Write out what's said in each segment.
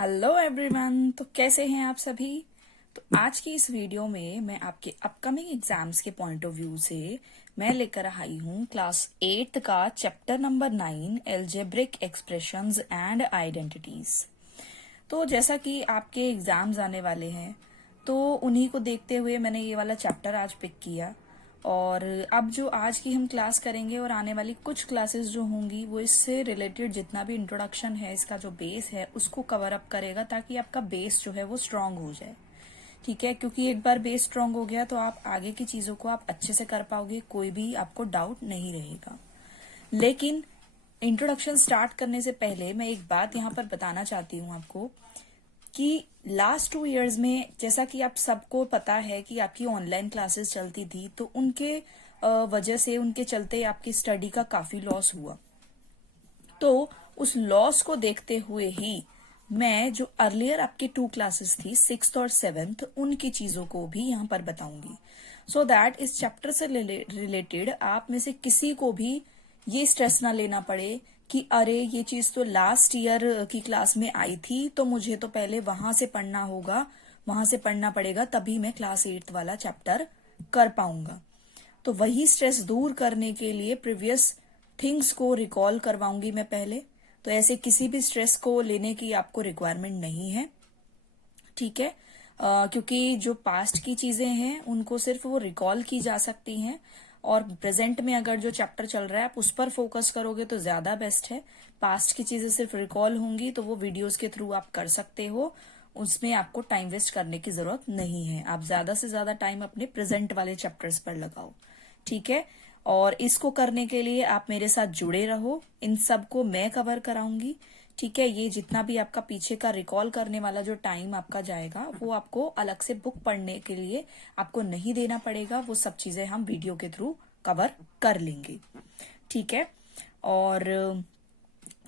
Hello everyone. तो कैसे हैं आप सभी। तो आज की इस वीडियो में मैं आपके अपकमिंग एग्जाम्स के पॉइंट ऑफ व्यू से मैं लेकर आई हूँ क्लास 8 का chapter number 9 algebraic expressions and identities. तो जैसा कि आपके एग्जाम्स आने वाले हैं तो उन्हीं को देखते हुए मैंने ये वाला चैप्टर आज पिक किया। और अब जो आज की हम क्लास करेंगे और आने वाली कुछ क्लासेस जो होंगी वो इससे रिलेटेड जितना भी इंट्रोडक्शन है, इसका जो बेस है उसको कवर अप करेगा, ताकि आपका बेस जो है वो स्ट्रांग हो जाए। ठीक है, क्योंकि एक बार बेस स्ट्रांग हो गया तो आप आगे की चीजों को आप अच्छे से कर पाओगे, कोई भी आपको डाउट नहीं रहेगा। लेकिन इंट्रोडक्शन स्टार्ट करने से पहले मैं एक बात यहाँ पर बताना चाहती हूँ आपको कि लास्ट 2 इयर्स में, जैसा कि आप सबको पता है कि आपकी ऑनलाइन क्लासेस चलती थी, तो उनके वजह से, उनके चलते आपकी स्टडी का काफी लॉस हुआ। तो उस लॉस को देखते हुए ही मैं जो अर्लियर आपकी 2 क्लासेस थी, 6th और 7th, उनकी चीजों को भी यहाँ पर बताऊंगी, सो दैट इस चैप्टर से रिलेटेड आप में से किसी को भी ये स्ट्रेस ना लेना पड़े कि अरे ये चीज तो लास्ट ईयर की क्लास में आई थी, तो मुझे तो पहले वहां से पढ़ना होगा, वहां से पढ़ना पड़ेगा, तभी मैं क्लास 8th वाला चैप्टर कर पाऊंगा। तो वही स्ट्रेस दूर करने के लिए प्रीवियस थिंग्स को रिकॉल करवाऊंगी मैं पहले। तो ऐसे किसी भी स्ट्रेस को लेने की आपको रिक्वायरमेंट नहीं है। ठीक है, क्योंकि जो पास्ट की चीजें हैं उनको सिर्फ वो रिकॉल की जा सकती हैं, और प्रेजेंट में अगर जो चैप्टर चल रहा है आप उस पर फोकस करोगे तो ज्यादा बेस्ट है। पास्ट की चीजें सिर्फ रिकॉल होंगी तो वो वीडियोस के थ्रू आप कर सकते हो, उसमें आपको टाइम वेस्ट करने की जरूरत नहीं है। आप ज्यादा से ज्यादा टाइम अपने प्रेजेंट वाले चैप्टर्स पर लगाओ। ठीक है, और इसको करने के लिए आप मेरे साथ जुड़े रहो, इन सब को मैं कवर कराऊंगी। ठीक है, ये जितना भी आपका पीछे का रिकॉल करने वाला जो टाइम आपका जाएगा वो आपको अलग से बुक पढ़ने के लिए आपको नहीं देना पड़ेगा, वो सब चीजें हम वीडियो के थ्रू कवर कर लेंगे। ठीक है, और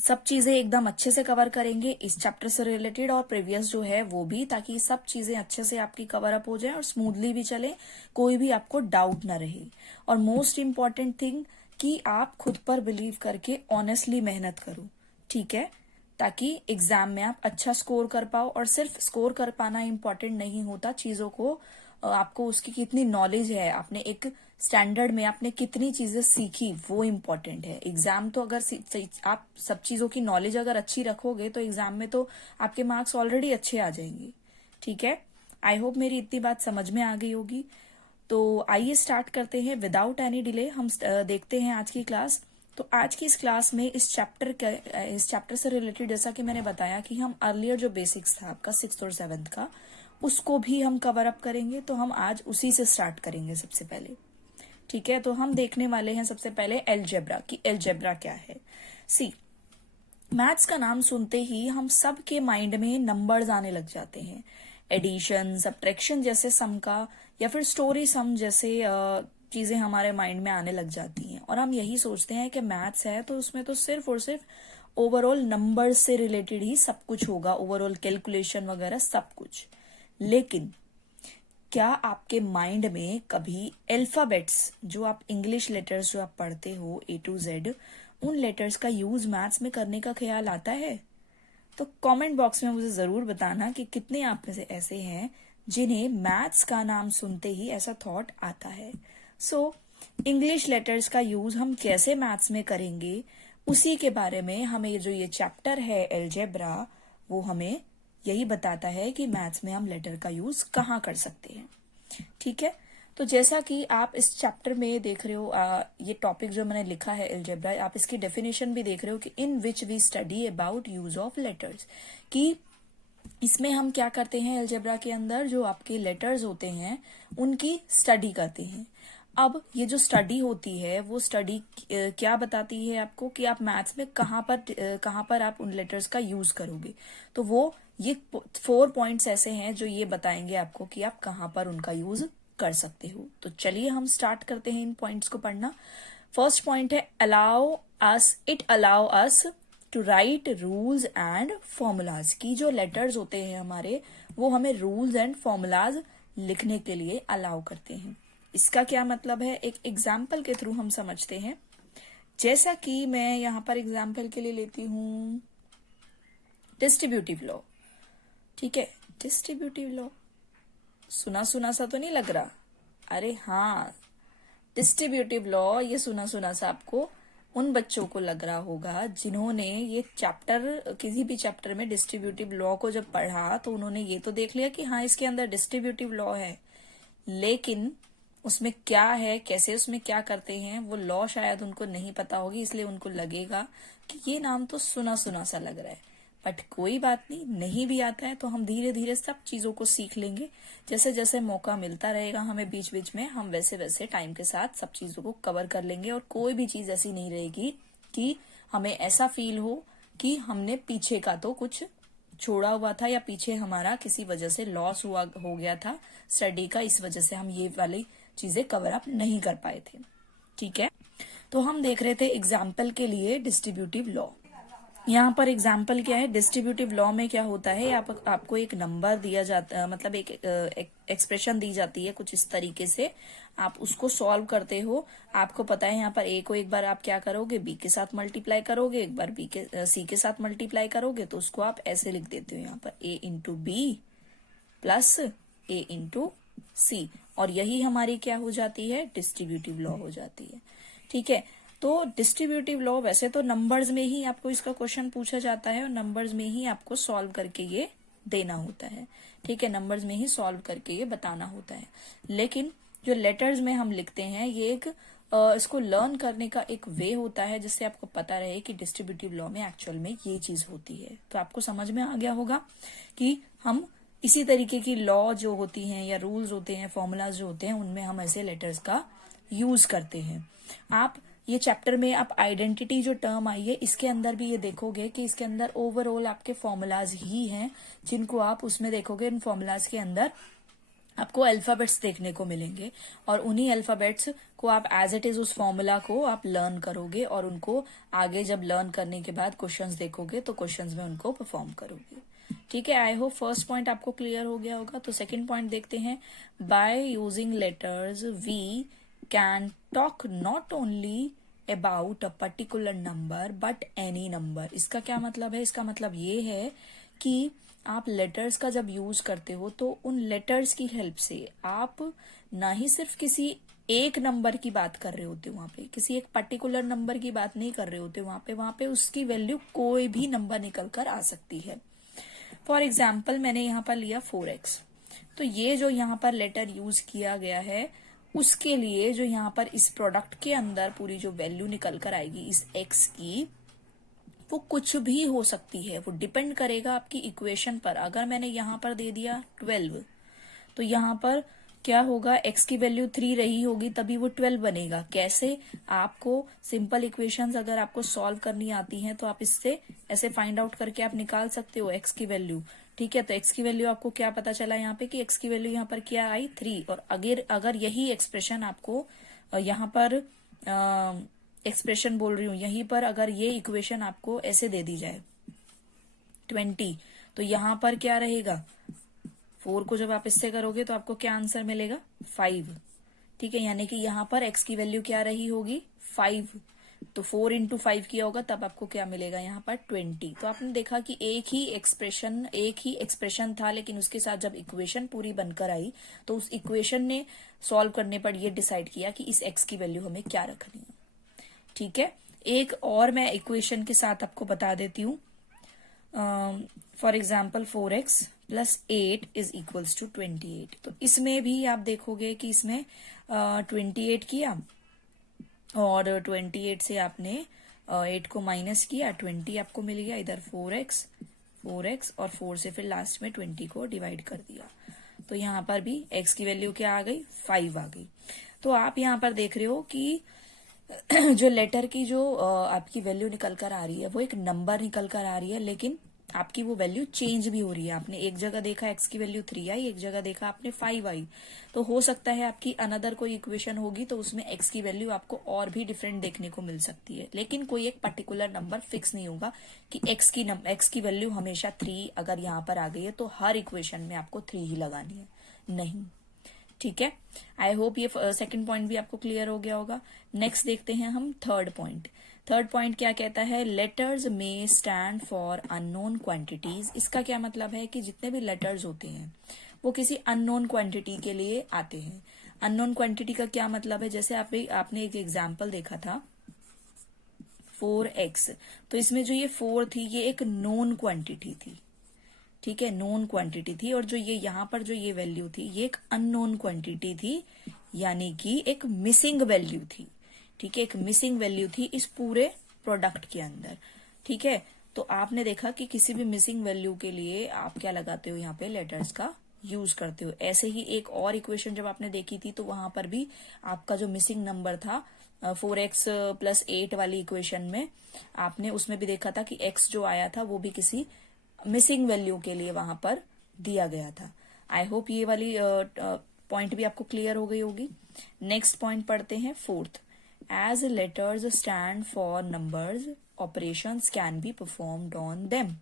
सब चीजें एकदम अच्छे से कवर करेंगे इस चैप्टर से रिलेटेड और प्रीवियस जो है वो भी, ताकि सब चीजें अच्छे से आपकी कवर अप हो जाए और स्मूथली भी चले, कोई भी आपको डाउट ना रहे। और मोस्ट इम्पॉर्टेंट थिंग कि आप खुद पर बिलीव करके ऑनेस्टली मेहनत करो। ठीक है, ताकि एग्जाम में आप अच्छा स्कोर कर पाओ। और सिर्फ स्कोर कर पाना इम्पोर्टेंट नहीं होता, चीजों को आपको उसकी कितनी नॉलेज है, आपने एक स्टैंडर्ड में आपने कितनी चीजें सीखी, वो इम्पोर्टेंट है। एग्जाम तो अगर आप सब चीजों की नॉलेज अगर अच्छी रखोगे तो एग्जाम में तो आपके मार्क्स ऑलरेडी अच्छे आ जाएंगे। ठीक है, आई होप मेरी इतनी बात समझ में आ गई होगी। तो आइए स्टार्ट करते हैं विदाउट एनी डिले। हम देखते हैं आज की क्लास। तो आज की इस क्लास में इस चैप्टर से रिलेटेड, जैसा कि मैंने बताया कि हम अर्लियर जो बेसिक्स था आपका 6th और 7th का, उसको भी हम कवर अप करेंगे। तो हम आज उसी से स्टार्ट करेंगे सबसे पहले। ठीक है, तो हम देखने वाले हैं सबसे पहले एलजेब्रा की एलजेब्रा क्या है। सी, मैथ्स का नाम सुनते ही हम सब के माइंड में नंबर्स आने लग जाते हैं। एडिशन, सब्ट्रैक्शन जैसे सम का, या फिर स्टोरी सम जैसे चीजें हमारे माइंड में आने लग जाती हैं, और हम यही सोचते हैं कि मैथ्स है तो उसमें तो सिर्फ और सिर्फ ओवरऑल नंबर्स से रिलेटेड ही सब कुछ होगा, ओवरऑल कैलकुलेशन वगैरह सब कुछ। लेकिन क्या आपके माइंड में कभी अल्फाबेट्स, जो आप इंग्लिश लेटर्स जो आप पढ़ते हो A to Z, उन लेटर्स का यूज मैथ्स में करने का ख्याल आता है? तो कमेंट बॉक्स में मुझे जरूर बताना कि कितने आप में से ऐसे हैं जिन्हें मैथ्स का नाम सुनते ही ऐसा थॉट आता है। सो इंग्लिश लेटर्स का यूज हम कैसे मैथ्स में करेंगे, उसी के बारे में हमें जो ये चैप्टर है एलजेब्रा, वो हमें यही बताता है कि मैथ्स में हम लेटर का यूज कहाँ कर सकते हैं। ठीक है, तो जैसा कि आप इस चैप्टर में देख रहे हो, ये टॉपिक जो मैंने लिखा है एलजेब्रा, आप इसकी डेफिनेशन भी देख रहे हो कि in which we study about use of letters, कि इसमें हम क्या करते हैं एलजेब्रा के अंदर, जो आपके लेटर्स होते हैं उनकी स्टडी करते हैं। अब ये जो स्टडी होती है वो स्टडी क्या बताती है आपको कि आप मैथ्स में कहाँ पर आप उन लेटर्स का यूज करोगे। तो वो ये 4 पॉइंट्स ऐसे हैं जो ये बताएंगे आपको कि आप कहाँ पर उनका यूज कर सकते हो। तो चलिए हम स्टार्ट करते हैं इन पॉइंट्स को पढ़ना। फर्स्ट पॉइंट है it allow us to write rules and formulas, की जो लेटर्स होते हैं हमारे वो हमें रूल्स एंड फॉर्मूलाज लिखने के लिए अलाउ करते हैं। इसका क्या मतलब है, एक एग्जाम्पल के थ्रू हम समझते हैं। जैसा कि मैं यहाँ पर एग्जाम्पल के लिए लेती हूँ डिस्ट्रीब्यूटिव लॉ। ठीक है, डिस्ट्रीब्यूटिव लॉ सुना सुना सा तो नहीं लग रहा? अरे हाँ, डिस्ट्रीब्यूटिव लॉ ये सुना सुना सा आपको उन बच्चों को लग रहा होगा जिन्होंने ये चैप्टर, किसी भी चैप्टर में डिस्ट्रीब्यूटिव लॉ को जब पढ़ा तो उन्होंने ये तो देख लिया कि हाँ इसके अंदर डिस्ट्रीब्यूटिव लॉ है, लेकिन उसमें क्या है, कैसे उसमें क्या करते हैं, वो लॉ शायद उनको नहीं पता होगी, इसलिए उनको लगेगा कि ये नाम तो सुना सुना सा लग रहा है। बट कोई बात नहीं, नहीं भी आता है तो हम धीरे धीरे सब चीजों को सीख लेंगे। जैसे जैसे मौका मिलता रहेगा हमें बीच बीच में, हम वैसे वैसे टाइम के साथ सब चीजों को कवर कर लेंगे। और कोई भी चीज ऐसी नहीं रहेगी कि हमें ऐसा फील हो कि हमने पीछे का तो कुछ छोड़ा हुआ था या पीछे हमारा किसी वजह से लॉस हुआ हो गया था स्टडी का, इस वजह से हम ये वाली चीजें कवर अप नहीं कर पाए थे। ठीक है, तो हम देख रहे थे एग्जाम्पल के लिए डिस्ट्रीब्यूटिव लॉ। यहाँ पर एग्जाम्पल क्या है, डिस्ट्रीब्यूटिव लॉ में क्या होता है, आपको एक नंबर दिया जाता, मतलब एक एक्सप्रेशन दी जाती है कुछ इस तरीके से, आप उसको सॉल्व करते हो। आपको पता है यहाँ पर ए को एक बार आप क्या करोगे, बी के साथ मल्टीप्लाई करोगे, एक बार सी के साथ मल्टीप्लाई करोगे, तो उसको आप ऐसे लिख देते हो यहाँ पर ए इंटू बी प्लस ए इंटू सी, और यही हमारी क्या हो जाती है, डिस्ट्रीब्यूटिव लॉ हो जाती है। ठीक है, तो डिस्ट्रीब्यूटिव लॉ वैसे तो नंबर्स में ही आपको इसका क्वेश्चन पूछा जाता है और नंबर्स में ही आपको सॉल्व करके ये देना होता है। ठीक है, नंबर्स में ही सॉल्व करके ये बताना होता है। लेकिन जो लेटर्स में हम लिखते हैं ये एक इसको लर्न करने का एक वे होता है, जिससे आपको पता रहे कि डिस्ट्रीब्यूटिव लॉ में एक्चुअल में ये चीज होती है। तो आपको समझ में आ गया होगा कि हम इसी तरीके की लॉ जो होती हैं या रूल्स होते हैं, फॉर्मूलाज जो होते हैं, उनमें हम ऐसे लेटर्स का यूज करते हैं। आप ये चैप्टर में आप आइडेंटिटी जो टर्म आई है, इसके अंदर भी ये देखोगे कि इसके अंदर ओवरऑल आपके फॉर्मूलाज ही हैं जिनको आप उसमें देखोगे। इन फॉर्मूलाज के अंदर आपको अल्फाबेट्स देखने को मिलेंगे और उन्हीं अल्फाबेट्स को आप एज इट इज उस फॉर्मूला को आप लर्न करोगे और उनको आगे जब लर्न करने के बाद क्वेश्चंस देखोगे तो क्वेश्चंस में उनको परफॉर्म करोगे। ठीक है, आई होप फर्स्ट पॉइंट आपको क्लियर हो गया होगा। तो सेकंड पॉइंट देखते हैं, by using letters we can talk not only about a particular number but any number. इसका क्या मतलब है, इसका मतलब ये है कि आप लेटर्स का जब यूज करते हो तो उन लेटर्स की हेल्प से आप ना ही सिर्फ किसी एक नंबर की बात कर रहे होते, वहां पे किसी एक पर्टिकुलर नंबर की बात नहीं कर रहे होते, वहां पे उसकी वैल्यू कोई भी नंबर निकल कर आ सकती है। फॉर एग्जाम्पल मैंने यहाँ पर लिया 4x, तो ये जो यहाँ पर लेटर यूज किया गया है उसके लिए जो यहाँ पर इस प्रोडक्ट के अंदर पूरी जो वैल्यू निकल कर आएगी इस x की, वो कुछ भी हो सकती है। वो डिपेंड करेगा आपकी इक्वेशन पर। अगर मैंने यहाँ पर दे दिया 12, तो यहाँ पर क्या होगा, x की वैल्यू 3 रही होगी तभी वो 12 बनेगा। कैसे, आपको सिंपल इक्वेशंस अगर आपको सॉल्व करनी आती हैं तो आप इससे ऐसे फाइंड आउट करके आप निकाल सकते हो x की वैल्यू। ठीक है, तो x की वैल्यू आपको क्या पता चला यहाँ पे कि x की वैल्यू यहाँ पर क्या आई, 3। और अगर यही एक्सप्रेशन आपको यहाँ पर एक्सप्रेशन बोल रही हूँ, यहीं पर अगर ये इक्वेशन आपको ऐसे दे दी जाए 20, तो यहाँ पर क्या रहेगा, 4 को जब आप इससे करोगे तो आपको क्या आंसर मिलेगा, 5। ठीक है, यानी कि यहाँ पर x की वैल्यू क्या रही होगी, 5। तो 4 इंटू 5 किया होगा तब आपको क्या मिलेगा, यहाँ पर 20। तो आपने देखा कि एक ही एक्सप्रेशन था, लेकिन उसके साथ जब इक्वेशन पूरी बनकर आई तो उस इक्वेशन ने सॉल्व करने पर ये डिसाइड किया कि इस x की वैल्यू हमें क्या रखनी है। ठीक है, एक और मैं इक्वेशन के साथ आपको बता देती हूँ। For example 4x plus 8 is equals to 28। तो इसमें भी आप देखोगे कि इसमें 28 किया और 28 से आपने 8 को माइनस किया, 20 आपको मिल गया। इधर 4x और 4 से फिर लास्ट में 20 को डिवाइड कर दिया, तो यहाँ पर भी x की वैल्यू क्या आ गई, 5 आ गई। तो आप यहाँ पर देख रहे हो कि जो लेटर की जो आपकी वैल्यू निकल कर आ रही है वो एक नंबर निकल कर आ रही है, लेकिन आपकी वो वैल्यू चेंज भी हो रही है। आपने एक जगह देखा x की वैल्यू 3 आई, एक जगह देखा आपने 5 आई। तो हो सकता है आपकी अनदर कोई इक्वेशन होगी तो उसमें x की वैल्यू आपको और भी डिफरेंट देखने को मिल सकती है, लेकिन कोई एक पर्टिकुलर नंबर फिक्स नहीं होगा कि x की वैल्यू हमेशा 3 अगर यहाँ पर आ गई है तो हर इक्वेशन में आपको 3 ही लगानी है, नहीं। ठीक है, आई होप ये सेकंड पॉइंट भी आपको क्लियर हो गया होगा। नेक्स्ट देखते हैं हम थर्ड पॉइंट। थर्ड पॉइंट क्या कहता है, लेटर्स में स्टैंड फॉर अननोन क्वांटिटीज। इसका क्या मतलब है कि जितने भी लेटर्स होते हैं वो किसी अननोन क्वांटिटी के लिए आते हैं। अननोन क्वांटिटी का क्या मतलब है, जैसे आपने एक एग्जाम्पल देखा था 4x, तो इसमें जो ये 4 थी ये एक नोन क्वांटिटी थी, ठीक है, नोन क्वांटिटी थी। और जो ये यहाँ पर जो ये वैल्यू थी ये एक अननोन क्वांटिटी थी, यानी कि एक मिसिंग वैल्यू थी, ठीक है, एक मिसिंग वैल्यू थी इस पूरे प्रोडक्ट के अंदर, ठीक है। तो आपने देखा कि किसी भी मिसिंग वैल्यू के लिए आप क्या लगाते हो, यहाँ पे लेटर्स का यूज करते हो। ऐसे ही एक और इक्वेशन जब आपने देखी थी तो वहां पर भी आपका जो मिसिंग नंबर था 4x+8 वाली इक्वेशन में, आपने उसमें भी देखा था कि x जो आया था वो भी किसी मिसिंग वैल्यू के लिए वहां पर दिया गया था। आई होप ये वाली पॉइंट भी आपको क्लियर हो गई होगी। नेक्स्ट पॉइंट पढ़ते हैं, fourth, as letters stand for numbers operations can be performed on them.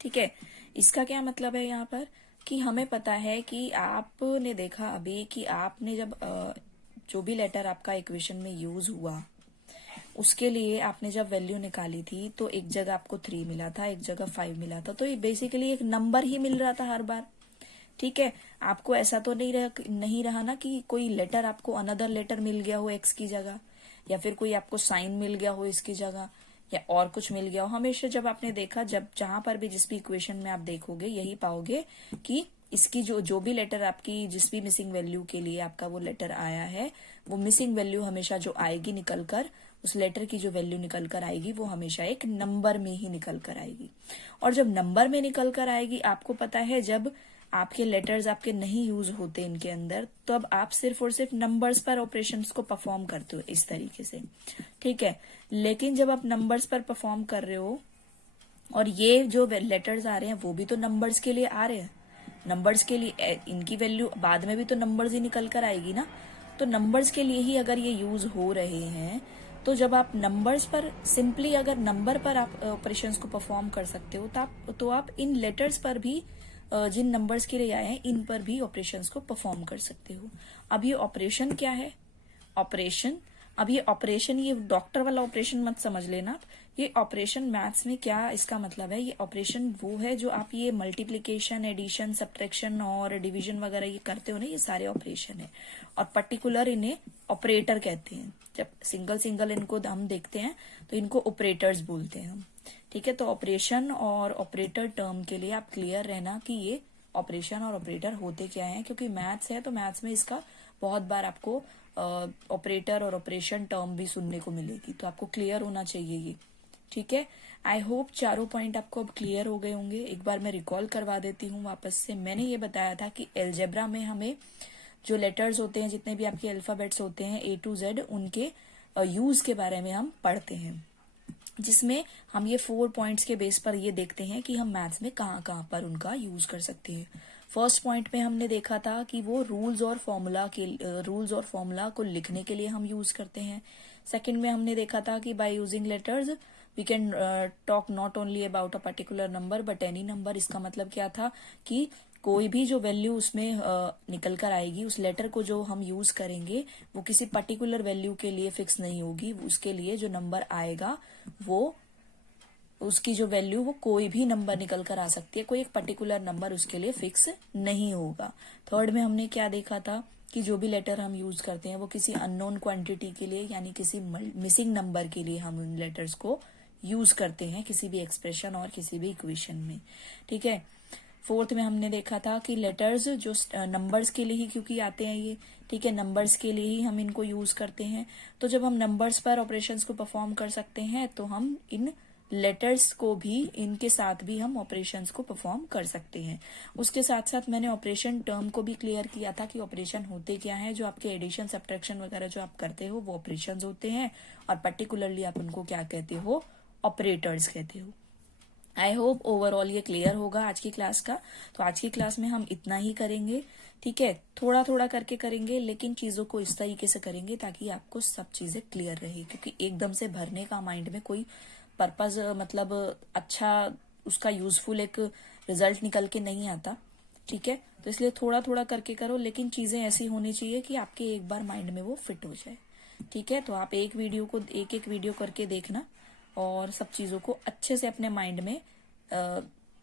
ठीक है, इसका क्या मतलब है यहाँ पर कि हमें पता है कि आपने देखा अभी कि आपने जब जो भी लेटर आपका इक्वेशन में यूज हुआ उसके लिए आपने जब वैल्यू निकाली थी तो एक जगह आपको 3 मिला था, एक जगह 5 मिला था, तो ये बेसिकली एक नंबर ही मिल रहा था हर बार, ठीक है। आपको ऐसा तो नहीं रहा ना कि कोई लेटर आपको अनदर लेटर मिल गया हो एक्स की जगह, या फिर कोई आपको साइन मिल गया हो इसकी जगह, या और कुछ मिल गया हो। हमेशा जब आपने देखा, जब जहां पर भी जिस भी इक्वेशन में आप देखोगे यही पाओगे कि इसकी जो भी लेटर आपकी जिस भी मिसिंग वैल्यू के लिए आपका वो लेटर आया है, वो मिसिंग वैल्यू हमेशा जो आएगी निकल कर, उस लेटर की जो वैल्यू निकल कर आएगी वो हमेशा एक नंबर में ही निकल कर आएगी। और जब नंबर में निकल कर आएगी, आपको पता है जब आपके लेटर्स आपके नहीं यूज होते इनके अंदर, तो अब आप सिर्फ और सिर्फ नंबर्स पर ऑपरेशंस को परफॉर्म करते हो इस तरीके से, ठीक है। लेकिन जब आप नंबर्स पर परफॉर्म कर रहे हो और ये जो लेटर्स आ रहे हैं वो भी तो नंबर्स के लिए आ रहे हैं, नंबर्स के लिए इनकी वैल्यू बाद में भी तो नंबर्स ही निकल कर आएगी ना, तो नंबर्स के लिए ही अगर ये यूज हो रहे हैं, तो जब आप नंबर्स पर सिंपली अगर नंबर पर आप ऑपरेशंस को परफॉर्म कर सकते हो तो आप इन लेटर्स पर भी जिन नंबर्स के लिए आए हैं इन पर भी ऑपरेशंस को परफॉर्म कर सकते हो। अब ये ऑपरेशन क्या है, ऑपरेशन, अब ये ऑपरेशन, ये डॉक्टर वाला ऑपरेशन मत समझ लेना, ये ऑपरेशन मैथ्स में क्या इसका मतलब है, ये ऑपरेशन वो है जो आप ये मल्टीप्लिकेशन, एडिशन, सब्ट्रैक्शन और डिवीजन वगैरह ये करते हो ना, ये सारे ऑपरेशन है। और पर्टिकुलर इन्हें ऑपरेटर कहते हैं। जब सिंगल सिंगल इनको हम देखते हैं तो इनको ऑपरेटर्स बोलते हैं हम, ठीक है। तो ऑपरेशन और ऑपरेटर टर्म के लिए आप क्लियर रहना कि ये ऑपरेशन और ऑपरेटर होते क्या हैं, क्योंकि मैथ्स है तो मैथ्स में इसका बहुत बार आपको ऑपरेटर और ऑपरेशन टर्म भी सुनने को मिलेगी, तो आपको क्लियर होना चाहिए ये, ठीक है। आई होप चारों पॉइंट आपको अब क्लियर हो गए होंगे। एक बार मैं रिकॉल करवा देती हूँ वापस से। मैंने ये बताया था कि एलजेब्रा में हमें जो लेटर्स होते हैं, जितने भी आपके अल्फाबेट्स होते हैं A to Z, उनके यूज के बारे में हम पढ़ते हैं, जिसमें हम ये 4 पॉइंट्स के बेस पर ये देखते हैं कि हम मैथ्स में कहाँ कहाँ पर उनका यूज कर सकते हैं। फर्स्ट पॉइंट में हमने देखा था कि वो रूल्स और फॉर्मूला को लिखने के लिए हम यूज करते हैं। सेकंड में हमने देखा था कि by using letters we can talk not only about a particular number but any number. इसका मतलब क्या था कि कोई भी जो वैल्यू उसमें निकल कर आएगी, उस लेटर को जो हम यूज करेंगे वो किसी पर्टिकुलर वैल्यू के लिए फिक्स नहीं होगी, उसके लिए जो नंबर आएगा वो उसकी जो वैल्यू वो कोई भी नंबर निकल कर आ सकती है, कोई एक पर्टिकुलर नंबर उसके लिए फिक्स नहीं होगा। थर्ड में हमने क्या देखा था कि जो भी लेटर हम यूज करते हैं वो किसी अननोन क्वांटिटी के लिए, यानी किसी मिसिंग नंबर के लिए हम उन लेटर्स को यूज करते हैं किसी भी एक्सप्रेशन और किसी भी इक्वेशन में, ठीक है। फोर्थ में हमने देखा था कि लेटर्स जो नंबर्स के लिए ही क्योंकि आते हैं ये, ठीक है, नंबर्स के लिए ही हम इनको यूज करते हैं। तो जब हम नंबर्स पर ऑपरेशंस को परफॉर्म कर सकते हैं तो हम इन लेटर्स को भी, इनके साथ भी हम ऑपरेशंस को परफॉर्म कर सकते हैं। उसके साथ साथ मैंने ऑपरेशन टर्म को भी क्लियर किया था कि ऑपरेशन होते क्या है। जो आपके एडिशन, सब्ट्रैक्शन वगैरह जो आप करते हो वो ऑपरेशंस होते हैं, और पर्टिकुलरली आप उनको क्या कहते हो, ऑपरेटर्स कहते हो। आई होप ओवरऑल ये क्लियर होगा आज की क्लास का। तो आज की क्लास में हम इतना ही करेंगे, ठीक है, थोड़ा थोड़ा करके करेंगे, लेकिन चीजों को इस तरीके से करेंगे ताकि आपको सब चीजें क्लियर रहे, क्योंकि एकदम से भरने का माइंड में कोई पर्पज, मतलब अच्छा उसका यूजफुल एक रिजल्ट निकल के नहीं आता, ठीक है। तो इसलिए थोड़ा थोड़ा करके करो, लेकिन चीजें ऐसी होनी चाहिए कि आपके एक बार माइंड में वो फिट हो जाए। ठीक है, तो आप एक एक वीडियो करके देखना और सब चीजों को अच्छे से अपने माइंड में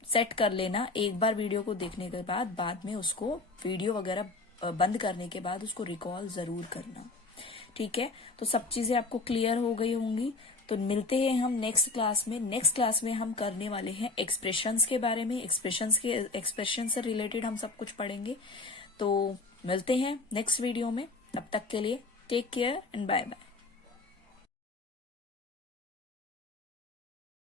सेट कर लेना। एक बार वीडियो को देखने के बाद में उसको वीडियो वगैरह बंद करने के बाद उसको रिकॉल जरूर करना। ठीक है, तो सब चीजें आपको क्लियर हो गई होंगी। तो मिलते हैं हम नेक्स्ट क्लास में। नेक्स्ट क्लास में हम करने वाले हैं एक्सप्रेशंस के बारे में। एक्सप्रेशन से रिलेटेड हम सब कुछ पढ़ेंगे। तो मिलते हैं नेक्स्ट वीडियो में। तब तक के लिए take care and bye bye.